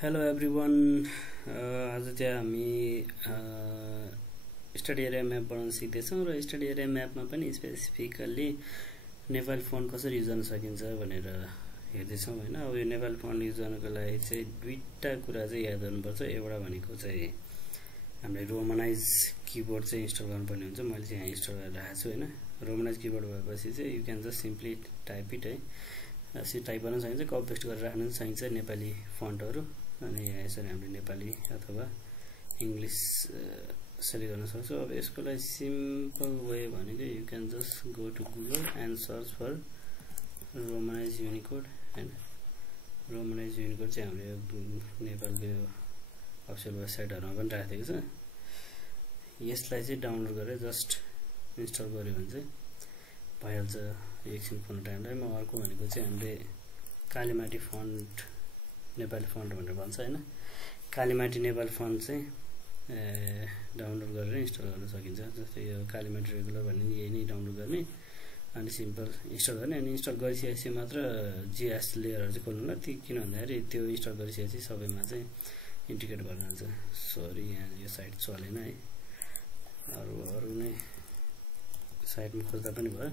Hello everyone आज चाहिँ हामी स्टडी एरिया म्याप बनाउन सिक्दैछौँ र स्टडी एरिया म्यापमा पनि स्पेसिफिकल्ली नेपाली फन्ट कसरी युज गर्न सकिन्छ भनेर हेर्दैछौँ हैन। अब यो नेपाली फन्ट युज गर्नको लागि चाहिँ दुईटा कुरा चाहिँ याद गर्नुपर्छ। एउटा भनेको चाहिँ हामीले रोमनाइज किबोर्ड चाहिँ इन्स्टल गर्नुपर्ने हुन्छ। मैले चाहिँ यहाँ इन्स्टल गरेर राखेको छु हैन। रोमनाइज किबोर्ड भएपछि चाहिँ you can just simply type it है। यसरी टाइप गर्न सकिन्छ, कपी पेस्ट गरेर राख्न सकिन्छ नेपाली फन्टहरू। अनि यसरी हामीले नेपाली अथवा इङ्ग्लिस सेलेक्ट गर्न सक्छौँ। अब यसको लागि सिम्पल वे भनेको you can just go to Google and search for romanize Unicode हैन। रोमनाइज युनिकोड चाहिँ हामीले नेपालको अफिसियल वेबसाइटहरुमा पनि राखेको छ। यसलाई चाहिँ डाउनलोड गरेर जस्ट इन्स्टल गर्यो भने चाहिँ भइहाल्छ एकछिन कुनै टाइमलाई। म अर्को भनेको चाहिँ हामीले कालीमाटी फन्ट नेपाली फन्ट भनेर भन्छ हैन। कालीमाटी नेपाली फन्ट चाहिँ डाउनलोड गरेर इन्स्टल गर्न सकिन्छ। जस्तै यो कालीमाटी रेगुलर भन्ने यही नै डाउनलोड गर्ने अनि सिम्पल इन्स्टल गर्ने। अनि इन्स्टल गरिसकेपछि मात्र जीएस लेयरहरु चाहिँ खोल्नु ल। किन भन्दाखेरि त्यो इन्स्टल गरिसकेपछि सबैमा चाहिँ इन्डिकेट गर्न जान्छ। सरी यहाँ यो साइट चलेन है। अरु नै साइटमा खोज्दा पनि भयो।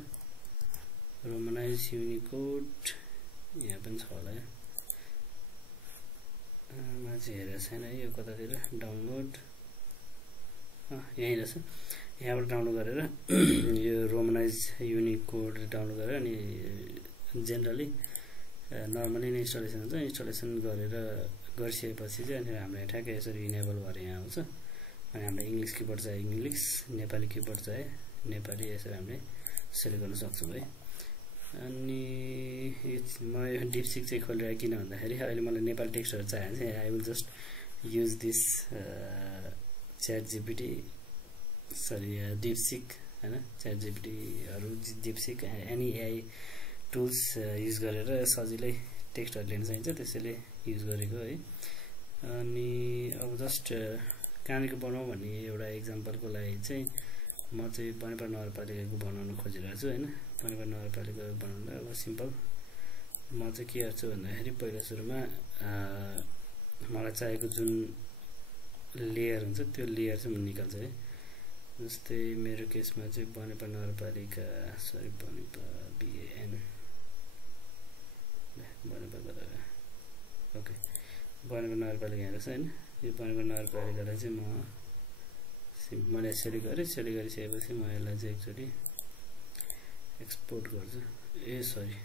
रोमनाइज युनिकोड यहाँ पनि छ होला। म चाहिँ हेरेको छैन है यो कतातिर डाउनलोड यही रहेछ। यहाँबाट डाउनलोड गरेर यो रोमनाइज युनिकोड डाउनलोड गरेर अनि जेनरली नर्मली नै इन्स्टलेसन हुन्छ। इन्स्टलेसन गरेर गरिसकेपछि चाहिँ अनि हामीलाई ठ्याक्कै यसरी इनेबल भएर यहाँ आउँछ। अनि हामीलाई इङ्ग्लिस किबोर्ड चाहिए इङ्ग्लिस, नेपाली किबोर्ड चाहिए नेपाली, यसरी हामीले सेलेक्ट गर्न सक्छौँ है। अनि म यो डिपसिक चाहिँ खोलेर किन भन्दाखेरि अहिले मलाई नेपाली टेक्स्टहरु चाहियो भने I will just use this ChatGPT sorry DeepSeek हैन। च्याट जीपीटीहरु DeepSeek any AI tools use गरेर सजिलै टेक्स्टहरु लेख्न सकिन्छ, त्यसैले युज गरेको है। अनि अब जस्ट कहाँको बनाउँ भन्ने एउटा एक्जाम्पलको लागि चाहिँ म चाहिँ बनेपा नगरपालिकाको बनाउन खोजिरहेको छु हैन। बनेपा नगरपालिकाको बनाउन अब सिम्पल म चाहिँ के गर्छु भन्दाखेरि पहिला सुरुमा मलाई चाहिएको जुन लेयर हुन्छ त्यो लेयर चाहिँ म निकाल्छु है। जस्तै मेरो केसमा चाहिँ बनेपा नगरपालिका सरी बनेपा बीएन बनेपा गदा ओके बनेपा नगरपालिका यहाँ रहेछ हैन। यो बनेपा नगरपालिकालाई चाहिँ मैले सेलेक्ट गरिसकेपछि म यसलाई चाहिँ एकचोटि एक्सपोर्ट गर्छु। ए सरी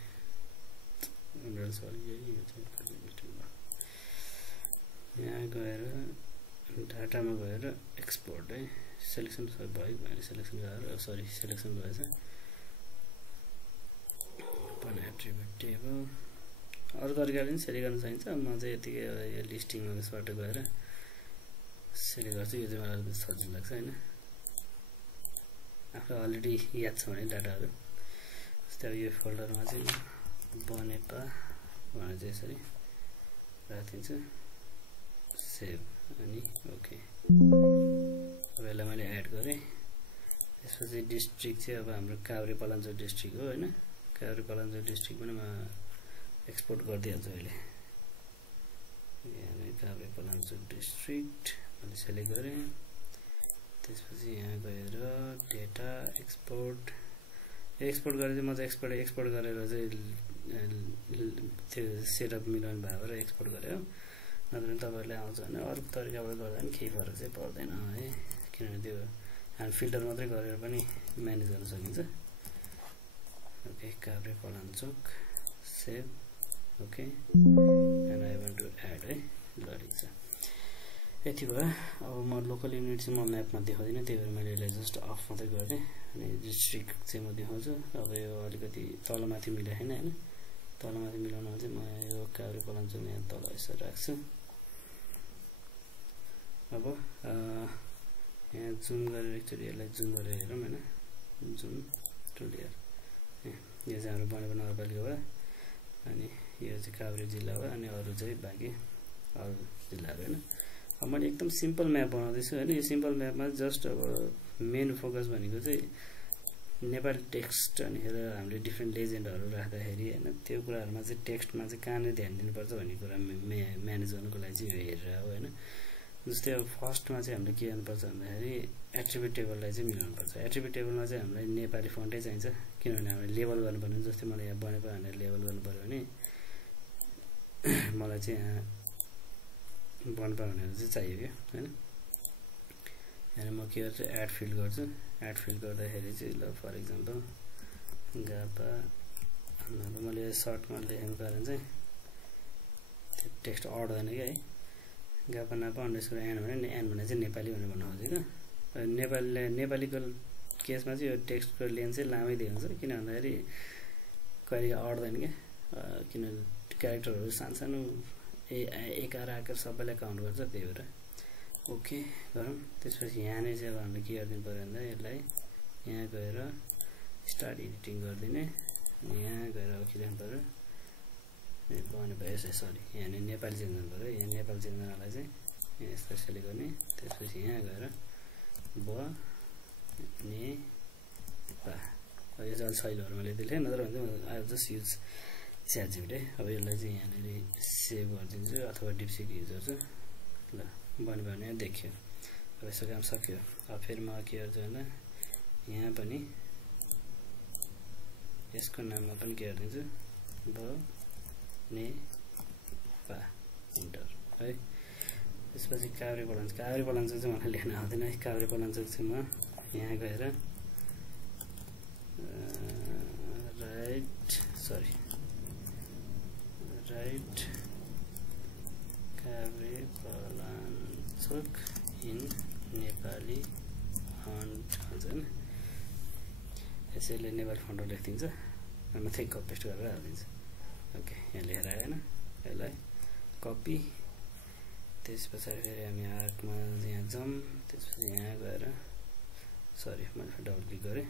यहाँ गएर डाटामा गएर एक्सपोर्ट है सेलेक्सन भयो भने सेलेक्सन गरेर सरी सेलेक्सन भएछ पनि एट्रिब्युट टेबल अरु तरिकाले पनि सेलेक्ट गर्न सकिन्छ। म चाहिँ यतिकै यो लिस्टिङमा यसबाट गएर सेलेक्ट गर्छु। यो चाहिँ मलाई सजिलो लाग्छ हैन। आफूलाई अलरेडी याद छ भने डाटाहरु जस्तै अब यो फोल्डरमा चाहिँ बनेपा भनेर चाहिँ यसरी राखिदिन्छु सेभ अनि ओके। अब यसलाई मैले एड गरेँ। त्यसपछि डिस्ट्रिक्ट चाहिँ अब हाम्रो काभ्रेपलाञ्चोक डिस्ट्रिक्ट हो हैन। काभ्रेपलाञ्चोक डिस्ट्रिक्ट पनि म एक्सपोर्ट गरिदिन्छु अहिले। यहाँ काभ्रेपलाञ्चोक डिस्ट्रिक्ट मैले सेलेक्ट गरेँ। त्यसपछि यहाँ गएर डेटा एक्सपोर्ट गरेर चाहिँ म चाहिँ एक्सपोर्ट गरेर चाहिँ त्यो सेटअप मिलाउनु भयो भएर एक्सपोर्ट गरेँ हो। नत्र तपाईहरुले आउँछ भने अरु तरिकाबाट गर्दा पनि केही फरक चाहिँ पर्दैन है। किनभने त्यो हामी फिल्टर मात्रै गरेर पनि म्यानेज गर्न सकिन्छ। Okay Kavrepalanchok save okay and I want to add है ल ठिक छ। यति भयो। अब म लोकल युनिट चाहिँ म म्यापमा देखाउँदिनँ, त्यही भएर मैले यसलाई जस्ट अफ मात्रै गरेँ। अनि डिस्ट्रिक्ट चाहिँ म देखाउँछु। अब यो अलिकति तलमाथि मिलाएन हैन। तलमाथि मिलाउन चाहिँ म यो काभ्रेपलाञ्चोक यहाँ तल यसरी राख्छु। अब यहाँ जुम गरेर एकचोटि यसलाई जुम गरेर हेरौँ हैन। जुम टु लेयर यो चाहिँ हाम्रो बनेपा नगरपालिका भयो। अनि यो चाहिँ काभ्रे जिल्ला भयो। अनि अरु चाहिँ बाँकी अरु जिल्लाहरु हैन। अब मैले एकदम सिम्पल म्याप बनाउँदैछु हैन। यो सिम्पल म्यापमा जस्ट अब मेन फोकस भनेको चाहिँ नेपाली टेक्स्ट अनिखेर हामीले डिफ्रेन्ट लेजेन्डहरू राख्दाखेरि होइन त्यो कुराहरूमा चाहिँ टेक्स्टमा चाहिँ कहाँनिर ध्यान दिनुपर्छ भन्ने कुरा म्यानेज गर्नुको लागि चाहिँ यो हेरेर हो होइन। जस्तै अब फर्स्टमा चाहिँ हामीले के गर्नुपर्छ भन्दाखेरि एट्रिब्युट टेबललाई चाहिँ मिलाउनुपर्छ। एट्रिब्युट टेबलमा चाहिँ हामीलाई नेपाली फन्टै चाहिन्छ, किनभने हामीले लेबल गर्नुपर्ने। जस्तै मलाई यहाँ बनेको भनेर लेबल गर्नु पऱ्यो भने मलाई चाहिँ यहाँ बनेको भनेर चाहिँ चाहियो क्या होइन। यहाँ म के गर्छु, एड फिल गर्छु। एड फिल गर्दाखेरि चाहिँ ल फर इक्जाम्पल गापा मैले सर्टमा लेखेको कारण चाहिँ त्यो टेक्स्ट अड्दैन क्या है। गापा नापा अन्डरस्कोर एन भने एन भने चाहिँ नेपाली भनेर भन्नु खोजेको। नेपालीको केसमा चाहिँ यो टेक्स्टको लेन्थ चाहिँ लामै दिएको हुन्छ, किन भन्दाखेरि कहिले अड्दैन क्या, किन क्यारेक्टरहरू सानो एकार आकार सबैलाई काउन्ट गर्छ, त्यही भएर ओके गरौँ। त्यसपछि यहाँनिर चाहिँ अब हामीले के गरिदिनु पऱ्यो भन्दा यसलाई यहाँ गएर स्टार्ट एडिटिङ गरिदिने, यहाँ गएर अब के गर्नु पऱ्यो भनेपछि सरी यहाँनिर नेपाली चेन्ज गर्नु पऱ्यो। यहाँ नेपाली चेन्ज गर्नलाई चाहिँ यहाँ यस्तो सेलेक्ट गर्ने, त्यसपछि यहाँ गएर ब ने पा यो चाहिँ छैलहरू मैले दिएँ, नत्र भने चाहिँ आई जस्ट युज च्याटजिपिटी। अब यसलाई चाहिँ यहाँनिर सेभ गरिदिन्छु अथवा डिपसिक युज गर्छु। ल बन्यो भने देखियो, अब यसो काम सक्यो। अब फेरि म के गर्छु भन्दा यहाँ पनि यसको नाममा पनि के गरिदिन्छु ब ने पा इन्टर है। त्यसपछि काभ्रे पलाञ्चोक चाहिँ मलाई लेख्न आउँदैन है। काभ्रे पलाञ्चोक चाहिँ म यहाँ गएर right Kavre Palanchok in Nepali font भन्छ होइन। यसैले नेपाली फन्टमा लेखिदिन्छ, मात्रै कपी पेस्ट गरेर हालिदिन्छ। ओके यहाँ लेखेर आयो होइन, यसलाई कपी। त्यस पछाडि फेरि हामी आर्कमा यहाँ जाउँ, त्यसपछि यहाँ गएर सरी मैले डबल क्लिक गरेँ,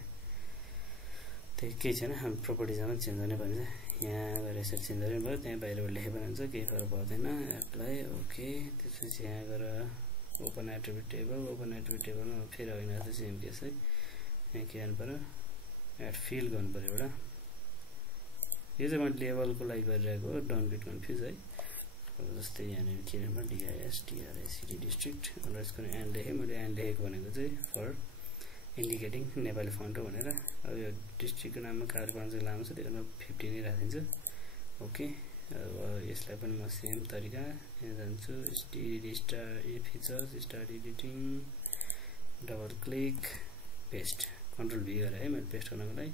त्यही केही छैन। हामी प्रोपर्टिजमा चेन्ज गर्ने भने यहाँ गएर यसरी चेन्ज गर्ने भयो, त्यहाँ बाहिरबाट लेखे पनि हुन्छ, केही फरक पर्दैन। Apply okay. त्यसपछि यहाँ गएर ओपन एट्रिब्युट टेबलमा फेरि होइन जस्तो सेम केस है। यहाँ के गर्नु पऱ्यो, एड फिल गर्नु पऱ्यो एउटा। यो चाहिँ मैले लेभलको लागि गरिरहेको, डोन्ट गेट कन्फ्युज है। अब जस्तै यहाँनिर के गर्नु पर्यो, DISTRICT डिस्ट्रिक्ट अन्डरस्कोर एन लेखेँ मैले। एन लेखेको भनेको चाहिँ फर इन्डिकेटिङ नेपाली फन्ट हो भनेर। अब यो डिस्ट्रिक्टको नाममा काभ्रे पलाञ्चोक लामो छ, त्यो 50 नै राखिदिन्छु। ओके अब यसलाई पनि म सेम तरिका यहाँ जान्छु, features start editing, double click paste, control V गरेँ है मैले पेस्ट गर्नको लागि।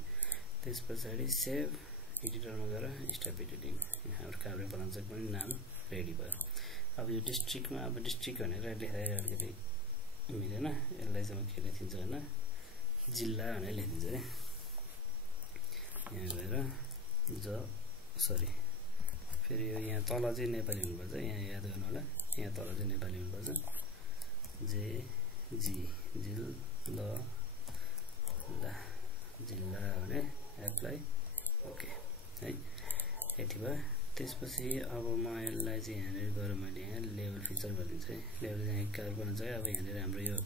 त्यस पछाडि सेभ एडिटरमा गएर स्टप एडिटिङ, हाम्रो काभ्रे पलाञ्चोक पनि नाम रेडी भयो। अब यो डिस्ट्रिक्टमा अब डिस्ट्रिक्ट भनेर लेख्दाखेरि अलिकति मिलेन, यसलाई चाहिँ म के लेखिदिन्छु भन्दा जिल्ला भनेर लेखिदिन्छु है। यहाँ गएर फेरि यो यहाँ तल चाहिँ नेपाली हुनुपर्छ, यहाँ याद गर्नु होला, यहाँ तल चाहिँ नेपाली हुनुपर्छ। जिल्ला भने एप्लाई ओके है, यति भयो। त्यसपछि अब म यसलाई चाहिँ यहाँनिर गएर मैले यहाँ लेभल फिचर गरिदिन्छु है। लेभल चाहिँ काभ्रे पलाञ्चोक, अब यहाँनिर हाम्रो यो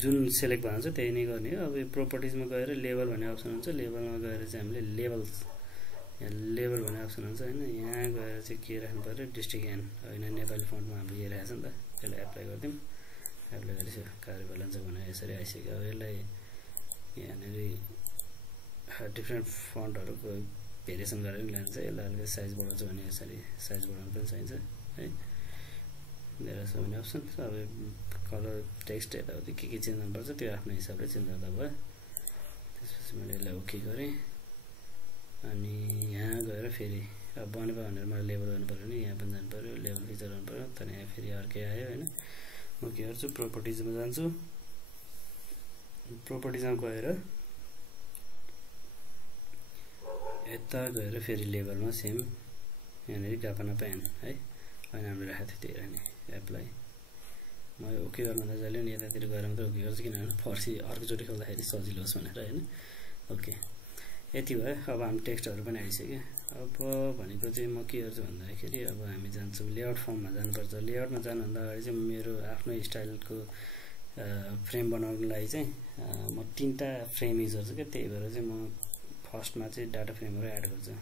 जुन सेलेक्ट भएको छ त्यही नै गर्ने हो। अब यो प्रोपर्टिजमा गएर लेभल भन्ने अप्सन हुन्छ, लेभलमा गएर चाहिँ हामीले यहाँ लेभल भन्ने अप्सन हुन्छ होइन। यहाँ गएर चाहिँ के राख्नु पऱ्यो, डिस्ट्रिक्ट एन होइन, नेपाली फन्टमा हामीले यो राखेको छ नि त, यसलाई एप्लाई गरिदिउँ। एप्लाई गरिसक्यो, काभ्रे पलाञ्चोक भनेर यसरी आइसक्यो। अब यसलाई यहाँनिर डिफ्रेन्ट फन्टहरूको भेरिएसन गरेर पनि लान्छ, यसलाई अलिकति साइज बढाउँछ भने यसरी साइज बढाउनु पनि चाहिन्छ है। धेरै छ भने अप्सन, अब कलर टेक्स्ट यताउति के चेन्ज गर्नुपर्छ त्यो आफ्नो हिसाबले चेन्ज गर्दा भयो। त्यसपछि मैले यसलाई ओके गरेँ। अनि यहाँ गएर फेरि अब बनेको भनेर मलाई लेबल गर्नु पऱ्यो भने यहाँ पनि जानु पऱ्यो, लेबल फिचर गर्नु पऱ्यो। तर यहाँ फेरि अर्कै आयो होइन। म के गर्छु, प्रोपर्टिजमा जान्छु, प्रोपर्टिजमा गएर यता गएर फेरि लेभलमा सेम यहाँनिर गापानापा एन है, होइन हामीले राखेको थियो त्यही रहने। एप्लाई म ओके गर्नुभन्दा जहिले पनि यतातिर गएर मात्रै ओके गर्छु, किनभने फर्सी अर्कोचोटि खोल्दाखेरि सजिलो होस् भनेर होइन। ओके यति भयो। अब हामी टेक्स्टहरू पनि आइसक्यो। अब भनेको चाहिँ म के गर्छु भन्दाखेरि अब हामी जान्छौँ लेआउट फर्ममा जानुपर्छ। लेआउटमा जानुभन्दा अगाडि चाहिँ मेरो आफ्नै स्टाइलको फ्रेम बनाउनको लागि चाहिँ म 3टा फ्रेम युज गर्छु क्या, त्यही भएर चाहिँ म फर्स्टमा चाहिँ डाटा फ्रेमहरू एड गर्छु।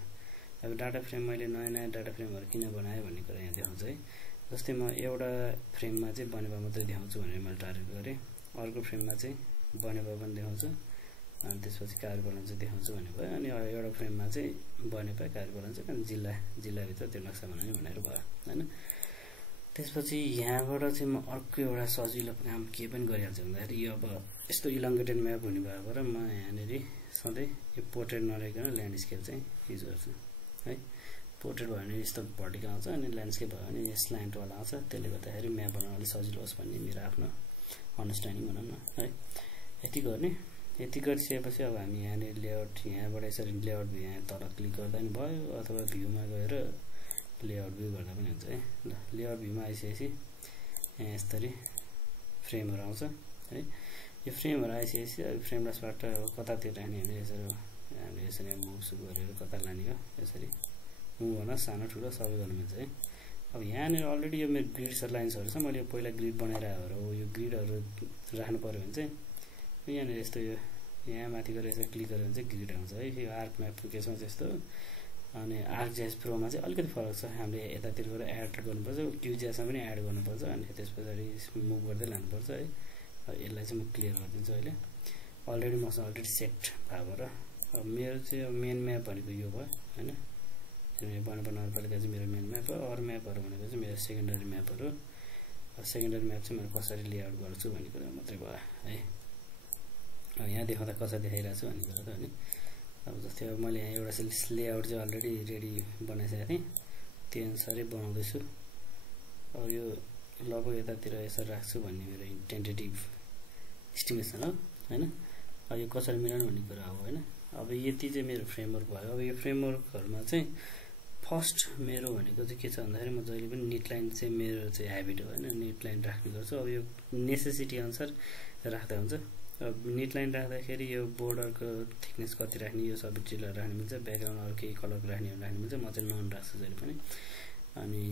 अब डाटा फ्रेम मैले नयाँ डाटा फ्रेमहरू किन बनाएँ भन्ने कुरा यहाँ देखाउँछ है। जस्तै म एउटा फ्रेममा चाहिँ बनेपा मात्रै देखाउँछु भनेर मैले टार्गेट गरेँ, अर्को फ्रेममा चाहिँ बनेपा पनि देखाउँछु, अनि त्यसपछि कार्यपालन चाहिँ देखाउँछु भन्ने भयो। अनि एउटा फ्रेममा चाहिँ बनेपा कार्यपालन चाहिँ अनि जिल्लाभित्र त्यो नक्सा बनाउने भनेर भयो होइन। त्यसपछि यहाँबाट चाहिँ म अर्को एउटा सजिलो काम के पनि गरिहाल्छु भन्दाखेरि यो अब यस्तो इलङ्गेटेड म्याप हुने भएर म यहाँनिर सधैँ यो पोर्ट्रेट नरहेकन ल्यान्डस्केप चाहिँ युज गर्छु है। पोर्ट्रेट भयो भने यस्तो भर्टिकल आउँछ, अनि ल्यान्डस्केप भयो भने स्ल्यान्टवाला आउँछ, त्यसले गर्दाखेरि म्याप बनाउन अलिक सजिलो होस् भन्ने मेरो आफ्नो अन्डरस्ट्यान्डिङ भनौँ न है। यति गर्ने, यति गरिसकेपछि अब हामी यहाँनिर लेआउट, यहाँबाट यसरी लेआउट भ्यू यहाँ तल क्लिक गर्दा पनि भयो, अथवा भ्यूमा गएर लेआउट भ्यू गर्दा पनि हुन्छ है। ल लेआउट भ्यूमा आइसकेपछि यहाँ यसरी फ्रेमहरू आउँछ है। यो फ्रेमहरू आइसकेपछि अब फ्रेम लास्टबाट कतातिर राख्ने भने हामीले यसरी मुभ गरेर कता लाने हो, यसरी मुभ गर्न सानो ठुलो सबै गर्नु मिल्छ है। अब यहाँनिर अलरेडी यो मेरो ग्रिड्स लाइन्सहरू छ, मैले पहिला ग्रिड बनाइरहेको हो, यो ग्रिडहरू राख्नु पऱ्यो भने चाहिँ यहाँनिर यस्तो यो यहाँ माथि गएर यसो क्लिक गऱ्यो भने चाहिँ ग्रिड आउँछ है। यो आर्क म्यापको केसमा चाहिँ यस्तो, अनि ArcGIS प्रोमा चाहिँ अलिकति फरक छ, हामीले यतातिर गएर एड गर्नुपर्छ, QGISमा पनि एड गर्नुपर्छ, अनि त्यस पछाडि मुभ गर्दै लानुपर्छ है। यसलाई चाहिँ म क्लियर गरिदिन्छु अहिले, अलरेडी मसँग अलरेडी सेट भएर। अब मेरो चाहिँ अब मेन म्याप भनेको यो भयो होइन, बनेपा नगरपालिका चाहिँ मेरो मेन म्याप हो। अरू म्यापहरू भनेको चाहिँ मेरो सेकेन्डरी म्यापहरू। अब सेकेन्डरी म्याप चाहिँ मैले कसरी लेआउट गर्छु भन्ने कुरा मात्रै भयो है। अब यहाँ देखाउँदा कसरी देखाइरहेको छु भन्ने कुरा त होइन। अब जस्तै अब मैले यहाँ एउटा लेआउट चाहिँ अलरेडी रेडी बनाइसकेको थिएँ, त्यो अनुसारै बनाउँदैछु। अब यो लगभग यतातिर यसरी राख्छु भन्ने मेरो टेन्टेटिभ इस्टिमेसन हो होइन। अब यो कसरी मिलाउनु भन्ने कुरा हो होइन। अब यति चाहिँ मेरो फ्रेमवर्क भयो। अब यो फ्रेमवर्कहरूमा चाहिँ फर्स्ट मेरो भनेको चाहिँ के छ भन्दाखेरि म जहिले पनि नेट लाइन चाहिँ मेरो चाहिँ ह्याबिट हो होइन, नेट लाइन राख्ने गर्छु। अब यो नेसेसिटी अनुसार राख्दा हुन्छ। अब नेट लाइन राख्दाखेरि यो बोर्डरको थिकनेस कति राख्ने यो सबै चिजहरू राख्नु मिल्छ, ब्याकग्राउन्ड अरू केही कलर राख्ने मिल्छ। म चाहिँ नन राख्छु जहिले पनि, अनि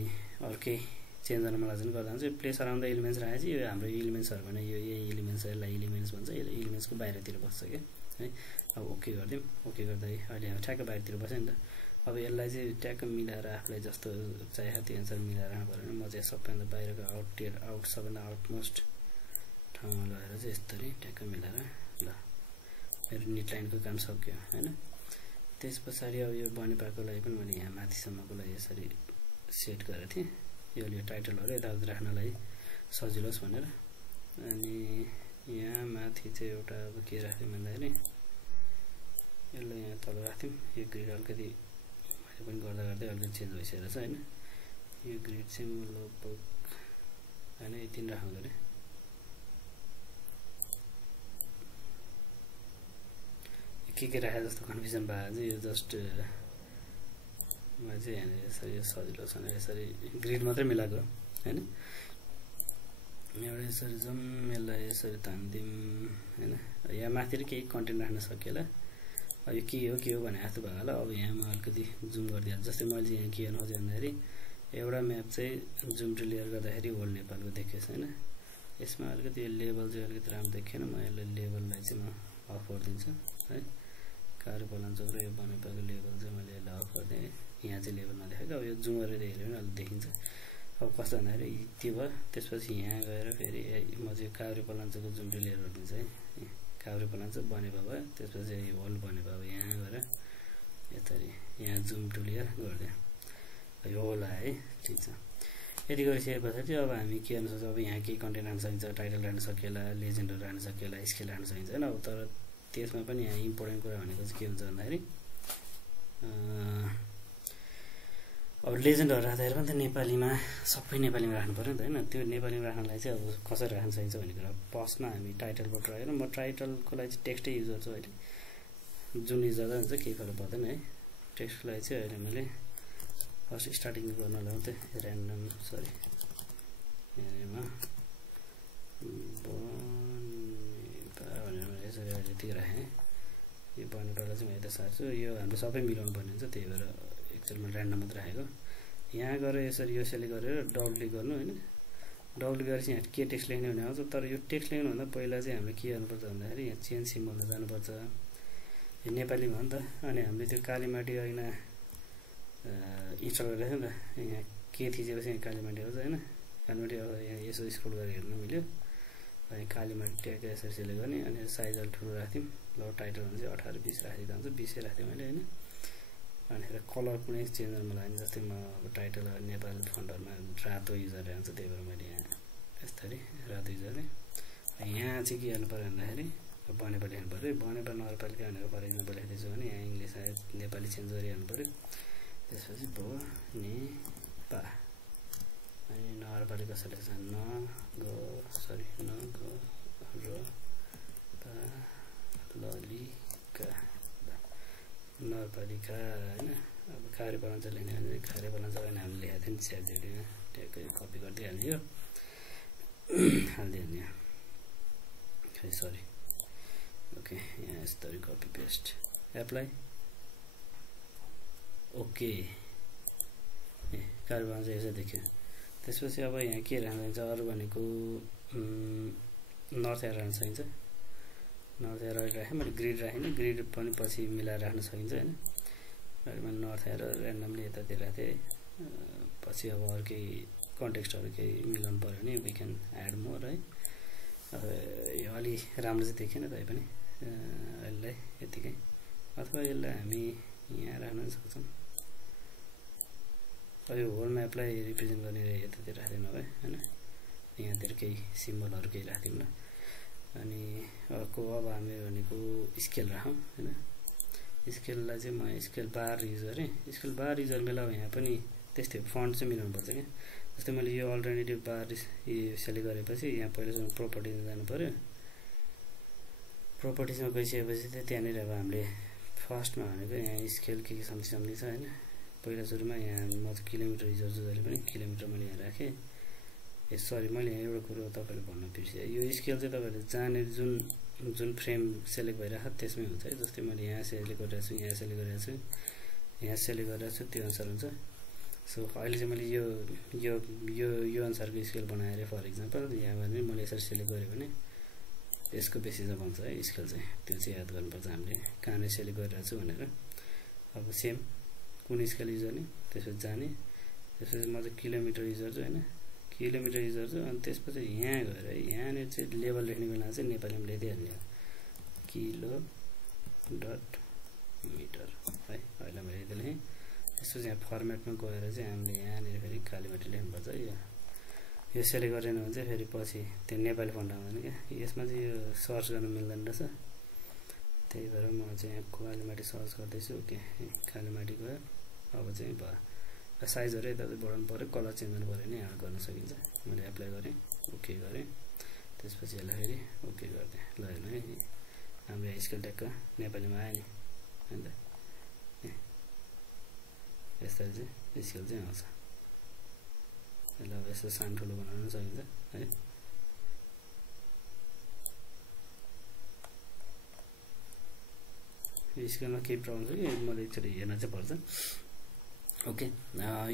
अरू केही चेन्ज गर्न मलाई चाहिँ गर्दा हुन्छ। प्लेस अराउन्ड द एलिमेन्ट्स राखेपछि यो हाम्रो एलिमेन्ट्सहरू भने यो एलिमेन्ट्स, यसलाई एलिमेन्ट्स भन्छ, यसले एलिमेन्ट्सको बाहिरतिर बस्छ क्या है। अब ओके गरिदिउँ, ओके गर्दा अहिले हामी ठ्याक्क बाहिरतिर बस्यो नि त। अब यसलाई चाहिँ ट्याक्क मिलाएर आफूलाई जस्तो चाहियो त्यो अनुसार मिलाएर राख्नु पऱ्यो भने म चाहिँ सबभन्दा बाहिरको आउट सबभन्दा आउटमोस्ट ठाउँमा लगेर चाहिँ यस्तरी ट्याक्क मिलाएर ल मेरो नेट लाइनको काम सक्यो होइन। त्यस पछाडि अब यो बनेपाको लागि पनि मैले यहाँ माथिसम्मको लागि यसरी सेट गरेको थिएँ, यो टाइटलहरू यताउति राख्नलाई सजिलो होस् भनेर। अनि यहाँ माथि चाहिँ एउटा अब के राख्थ्यौँ भन्दाखेरि यसलाई यहाँ तल राख्थ्यौँ। यो ग्रिड अलिकति मैले पनि गर्दा गर्दै अलिकति चेन्ज भइसकेको छ होइन। यो ग्रिड चाहिँ म लगभग होइन यति नै राख्नु पऱ्यो। के राखे जस्तो कन्फ्युजन भयो चाहिँ यो जस्ट मैले चाहिँ यहाँनिर यसरी सजिलो छ यसरी ग्रिड मात्रै मिलाएको होइन। एउटा यसरी जाउँ, यसलाई यसरी तानिदिउँ होइन। यहाँ माथि केही कन्टेन्ट राख्न सकिएला। अब यो के हो भने जस्तो भयो होला। अब यहाँ म अलिकति जुम गरिदिहाल्छु। जस्तै मैले चाहिँ यहाँ के गर्नु खोजेँ भन्दाखेरि एउटा म्याप चाहिँ जुम टु लेयर गर्दाखेरि होल नेपालको देखियोस् होइन। यसमा अलिकति यो लेभल चाहिँ अलिकति राम्रो देखिएन, म यसलाई लेभललाई चाहिँ म अफ गरिदिन्छु है। कार्यपालञ्चोक र यो बनेपाको लेभल चाहिँ मैले यसलाई अफ गरिदिएँ, यहाँ चाहिँ लेभल नदेखाएको। अब यो जुम गरेर हेऱ्यो भने अलिक देखिन्छ। अब कस्तो भन्दाखेरि त्यो भयो। त्यसपछि यहाँ गएर फेरि म चाहिँ कार्यपालञ्चोकको जुम टु लेयर गरिदिन्छु है। कार्यपालञ्चोक बनेपा भयो, त्यसपछि यो होल बनेपा अब यहाँ गएर यसरी यहाँ जुम टु लेयर गरिदिएँ, यो होल आयो है। ठिक छ, यति गरिसके पछाडि अब हामी के गर्नु सक्छ, अब यहाँ केही कन्टेन्ट राख्न सकिन्छ, टाइटल राख्न सकिएला, लेजेन्डहरू राख्न सकिएला, स्केल राख्न सकिन्छ होइन। अब तर त्यसमा पनि यहाँ इम्पोर्टेन्ट कुरा भनेको चाहिँ के हुन्छ भन्दाखेरि अब लेजेन्डहरू राख्दाखेरि पनि त नेपालीमा सबै नेपालीमा राख्नु पऱ्यो नि त होइन। त्यो नेपालीमा राख्नलाई चाहिँ अब कसरी राख्न सकिन्छ भन्ने कुरा फर्स्टमा हामी टाइटलबाट राखेर म टाइटलको लागि चाहिँ टेक्स्टै युज गर्छु अहिले। जुन युज गर्दा हुन्छ केही फरक पर्दैन है। टेक्स्टको लागि चाहिँ अहिले मैले फर्स्ट स्टार्टिङ गर्नलाई मात्रै ऱ्यान्डम सरी यहाँनिरमा भनेर मैले यसरी अहिले यतिकै राखेँ। यो बनेपालाई चाहिँ म यता सार्छु, यो हाम्रो सबै मिलाउनु पर्ने हुन्छ, त्यही भएर एकचोटि मैले ऱ्यान्डम मात्रै राखेको। यहाँ गएर यसरी यो सेलेक्ट गरेर डबल क्लिक गर्नु होइन। डबल गरेपछि यहाँ के टेक्स्ट लेख्ने हुने आउँछ। तर यो टेक्स्ट लेख्नुभन्दा पहिला चाहिँ हामीले के गर्नुपर्छ भन्दाखेरि यहाँ चेन्ज सिम्बलमा जानुपर्छ। यो नेपालीमा हो नि त। अनि हामीले त्यो कालीमाटी ऐना इन्स्टल गरेको थियो नि त, यहाँ के थिचेपछि यहाँ कालीमाटी आउँछ होइन। कालीमाटी यहाँ यसो स्क्रोल गरेर हेर्नु मिल्यो। अनि कालीमाटी ट्याग यसरी सिलेक्ट गर्ने। अनि साइज अलिक ठुलो राख्थ्यौँ। ल टाइटल भने चाहिँ 18-20 राखिदिँदा हुन्छ। 20 राख्थेँ मैले होइन। अनि कलर कुनै चेन्ज गर्न मलाई जस्तै म अब टाइटल नेपाल फन्टहरूमा रातो युजर आउँछ, त्यही भएर मैले यहाँ यसरी रातो युजर। यहाँ चाहिँ के गर्नु पऱ्यो भन्दाखेरि बनेपा लेख्नु पऱ्यो। बनेपा नगरपालिका भनेर फर इक्जाम्पल लेख्दैछु भने यहाँ इङ्ग्लिस नेपाली चेन्ज गरिहाल्नु पऱ्यो। त्यसपछि बनेपा अनि नगरपालिका सेलेक्सन नगरपालिका नगरपालिका होइन। अब कार्यपालिका लेख्ने भने कार्यपालिका जग्गा हामीले लेखेको थियो नि च्याटजिपीटीमा, ट्याक्कै कपी गरिदिइहाल्यो हालिदिइहाल्ने। खै सरी ओके, यहाँ यस्तरी कपी पेस्ट एप्लाई ओके। कार्यपालिका चाहिँ यसो देखियो। त्यसपछि अब यहाँ के राख्नु चाहिन्छ अरू भनेको नर्थ एरो राख्न सकिन्छ। नर्थ एरो राखेँ मैले, ग्रिड राखेँ। ग्रिड पनि पछि मिलाएर राख्न सकिन्छ होइन। मैले नर्थ एरो ऱ्यान्डमली यतातिर राखेँ। पछि अब अरू केही कन्टेक्स्टहरू केही मिलाउनु पऱ्यो भने वी क्यान एड मोर है। अब यो अलि राम्रो चाहिँ देखिएन तैपनि यसलाई यतिकै, अथवा यसलाई हामी यहाँ राख्न सक्छौँ। यो होल म्यापलाई रिप्रेजेन्ट गर्ने यतातिर राख्दैन भए होइन। यहाँतिर केही सिम्बलहरू केही राख्दिउँ ल। अनि अर्को अब हामी भनेको स्केल राखौँ होइन। स्केललाई चाहिँ म स्केल बार युज गरेँ। स्केल बार युज गर्ने बेला यहाँ पनि त्यस्तै फन्ट चाहिँ मिलाउनु पर्छ क्या। जस्तै मैले यो अल्टरनेटिभ बार यो सेलेक्ट गरेपछि यहाँ पहिलासम्म प्रोपर्टिजमा जानु पऱ्यो। प्रोपर्टिजमा गइसकेपछि चाहिँ त्यहाँनिर अब हामीले फर्स्टमा भनेको यहाँ स्केल के समथिङ छ होइन। पहिला सुरुमा यहाँ म त किलोमिटर युज गर्छु जहिले पनि, किलोमिटर मैले यहाँ राखेँ। सरी मैले यहाँ एउटा कुरो तपाईँले भन्नु बिर्सेँ। यो स्केल चाहिँ तपाईँले जहाँनिर जुन फ्रेम सेलेक्ट भइरहेको त्यसमै हुन्छ है। जस्तै मैले यहाँ सेलेक्ट गरिरहेको छु, यहाँ सेलेक्ट गरिरहेको छु, यहाँ सेलेक्ट गरिरहेको छु, त्यो अनुसार हुन्छ। सो अहिले चाहिँ मैले यो अनुसारको स्केल बनाएर फर इक्जाम्पल यहाँ भने मैले यसरी सेलेक्ट गरेँ भने यसको बेसिसमा बन्छ है स्केल चाहिँ। त्यो चाहिँ याद गर्नुपर्छ हामीले कहाँनिर सेलेक्ट गरिरहेको छु भनेर। अब सेम कुन स्केल युज गर्ने त्यसपछि जाने। त्यसपछि म चाहिँ किलोमिटर युज गर्छु होइन। किलोमिटर युज गर्छु। अनि त्यसपछि यहाँ गएर यहाँनिर चाहिँ लेभल लेख्ने बेला चाहिँ नेपालीमा लेखिदिइहाल्ने हो, किलो डट मिटर है। अहिले मैले यति लेखेँ। त्यसपछि यहाँ फर्मेटमा गएर चाहिँ हामीले यहाँनिर फेरि कालीमाटी लेख्नुपर्छ। यो सेलेक्ट गरेन भने चाहिँ फेरि पछि त्यो नेपाली फन्ट आउँदैन क्या। यसमा चाहिँ यो सर्च गर्न मिल्दैन रहेछ। त्यही भएर म चाहिँ यहाँ कालीमाटी सर्च गर्दैछु। ओके कालीमाटी गयो। अब चाहिँ भयो। साइजहरू यता बढाउनु पऱ्यो, कलर चेन्ज गर्नु पऱ्यो भने यहाँ गर्न सकिन्छ। मैले एप्लाई गरेँ, ओके गरेँ। त्यसपछि यसलाई फेरि ओके गरिदिएँ। ल हेर्नु है हाम्रो स्केल ट्याक्क नेपालीमा आयो नि होइन त। यसरी चाहिँ स्केल चाहिँ आउँछ। यसलाई अब यसो सानो ठुलो बनाउन सकिन्छ है। स्केलमा केही प्रब्लम छ कि मैले एकचोटि हेर्न चाहिँ पर्छ। ओके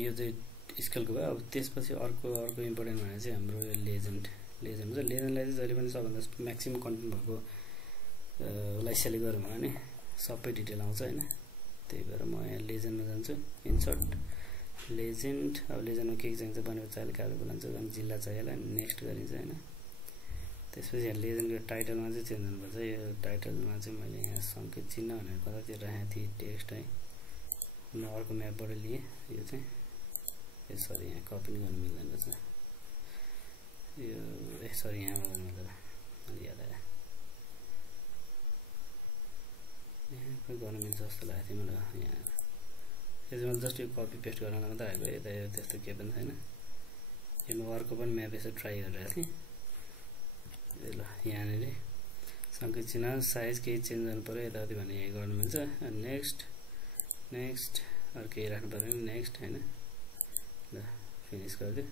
यो चाहिँ स्केलको भयो। अब त्यसपछि अर्को इम्पोर्टेन्ट भनेको चाहिँ हाम्रो लेजेन्ड हुन्छ। लेजेन्डलाई चाहिँ जहिले पनि सबभन्दा म्याक्सिमम कन्टेन्ट भएको उसलाई सेलेक्ट गरौँ भने सबै डिटेल आउँछ होइन। त्यही भएर म यहाँ लेजेन्डमा जान्छु, इन्सर्ट लेजेन्ड। अब लेजेन्डमा के चाहिन्छ भनेको चाहिँ अलिक कालो बोलाउँछ, अनि जिल्ला चाहियो होला नेक्स्ट गरिन्छ होइन। त्यसपछि यहाँ लेजेन्डको टाइटलमा चाहिँ चेन्ज गर्नुपर्छ। यो टाइटलमा चाहिँ मैले यहाँ सङ्केत चिन्ह भनेर कतातिर राखेको थिएँ टेक्स्ट है। म अर्को म्यापबाट लिएँ यो चाहिँ। सरी यहाँ कपी पनि गर्नु मिल्दैन रहेछ यो। सरी यहाँबाट गर्नु मतलब याद आयो, यहाँ खोइ गर्नु मिल्छ जस्तो लागेको थियो मलाई। यहाँ यसमा जस्ट यो कपी पेस्ट गर्न मात्रै आएको, यता यो त्यस्तो केही पनि छैन। यो म अर्को पनि म्याप यसो ट्राई गरिरहेको थिएँ। ल यहाँनिर सङ्केत चिन्ह साइज केही चेन्ज गर्नु पऱ्यो यताउति भने यही गर्नु मिल्छ। नेक्स्ट अरू केही राख्नु पऱ्यो भने नेक्स्ट होइन। ल फिनिस गरिदियो।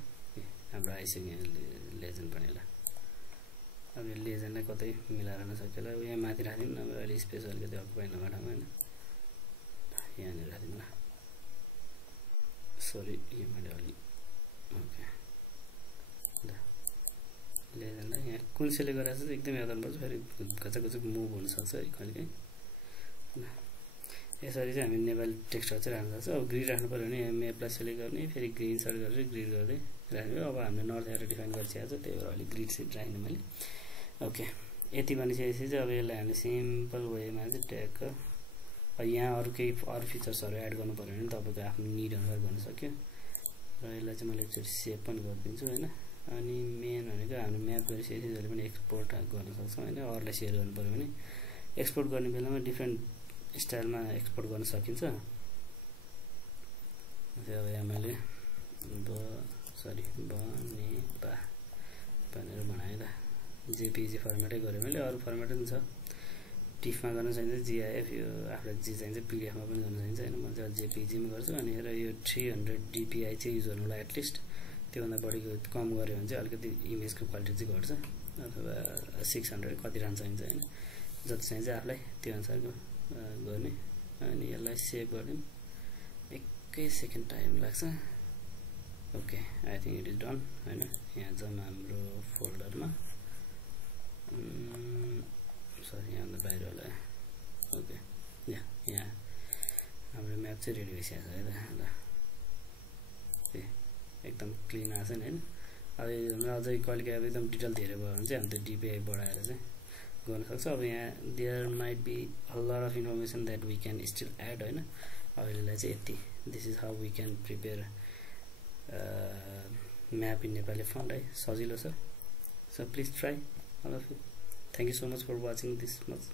हाम्रो आइसक्यो यहाँ लेजेन्ड पनि। ल अब यो लेजेन्डलाई कतै मिलाएर राख्न सक्यो होला। यहाँ माथि राखिदिउँ न, अहिले स्पेस अलिकति अकुपाइ नभएको ठाउँमा होइन। यहाँनिर राखिदिउँ ल। सरी यो मैले अलि ओके ल कुन सेलेक्ट गरेर चाहिँ एकदम याद गर्नुपर्छ फेरि घचक मुभ हुनसक्छ है कहिलेकाहीँ यसरी चाहिँ हामी नेपाली टेक्स्टहरू चाहिँ राख्न सक्छौँ अब ग्रिड राख्नु पऱ्यो भने म्यापलाई सेलेक्ट गर्ने फेरि ग्रिन सर्च गरेर ग्रिड गर्दै राख्ने अब हामीले नर्थ एरो डिफाइन गरिसकेको छ त्यही भएर अलिक ग्रिड सेट राख्ने मैले ओके यति भनिसकेपछि चाहिँ अब यसलाई हामीले सिम्पल वेमा चाहिँ ट्याग यहाँ अरू फिचर्सहरू एड गर्नु पऱ्यो भने तपाईँको आफ्नो निड अनुसार गर्न सक्यो र यसलाई चाहिँ मैले एकचोटि सेभ पनि गरिदिन्छु होइन अनि मेन भनेको हामीले म्याप गरिसकेपछि जहिले पनि एक्सपोर्ट गर्न सक्छौँ होइन अरूलाई सेयर गर्नु पऱ्यो भने एक्सपोर्ट गर्ने बेलामा डिफ्रेन्ट स्टाइलमा एक्सपोर्ट गर्न सकिन्छ अब यहाँ मैले बनेपा भनेर बनाएँ त जेपिजी फर्मेटै गरेँ मैले अरू फर्मेट पनि छ टिफमा गर्न चाहिन्छ जिआइएफ यो आफूलाई जे चाहिन्छ पिडिएफमा पनि गर्न चाहिन्छ होइन म चाहिँ जेपिजीमा गर्छु अनि हेर यो 300 DPI चाहिँ युज गर्नुलाई एटलिस्ट त्योभन्दा बढीको कम गऱ्यो भने चाहिँ अलिकति इमेजको क्वालिटी चाहिँ घट्छ अथवा 600 कति राख्न चाहिन्छ होइन जति चाहिन्छ आफूलाई त्यो अनुसारको गर्ने अनि यसलाई सेभ गरिदिउँ एकै सेकेन्ड टाइम लाग्छ okay I think it is done होइन यहाँ जाउँ हाम्रो फोल्डरमा सरी यहाँ बाहिर होला ओके यहाँ हाम्रो म्याप चाहिँ रेडी भइसकेको छ है त एकदम क्लिन आएको छ नि होइन अब अझै कहिलेकाहीँ अब एकदम डिटेल धेरै भयो भने चाहिँ हामी त्यो डिपिआई बढाएर चाहिँ गर्न सक्छ अब यहाँ there might be a lot of information that we can still add होइन अहिलेलाई चाहिँ यति this is how we can prepare map in Nepali font है सजिलो छ so please try all of you thank you so much for watching this much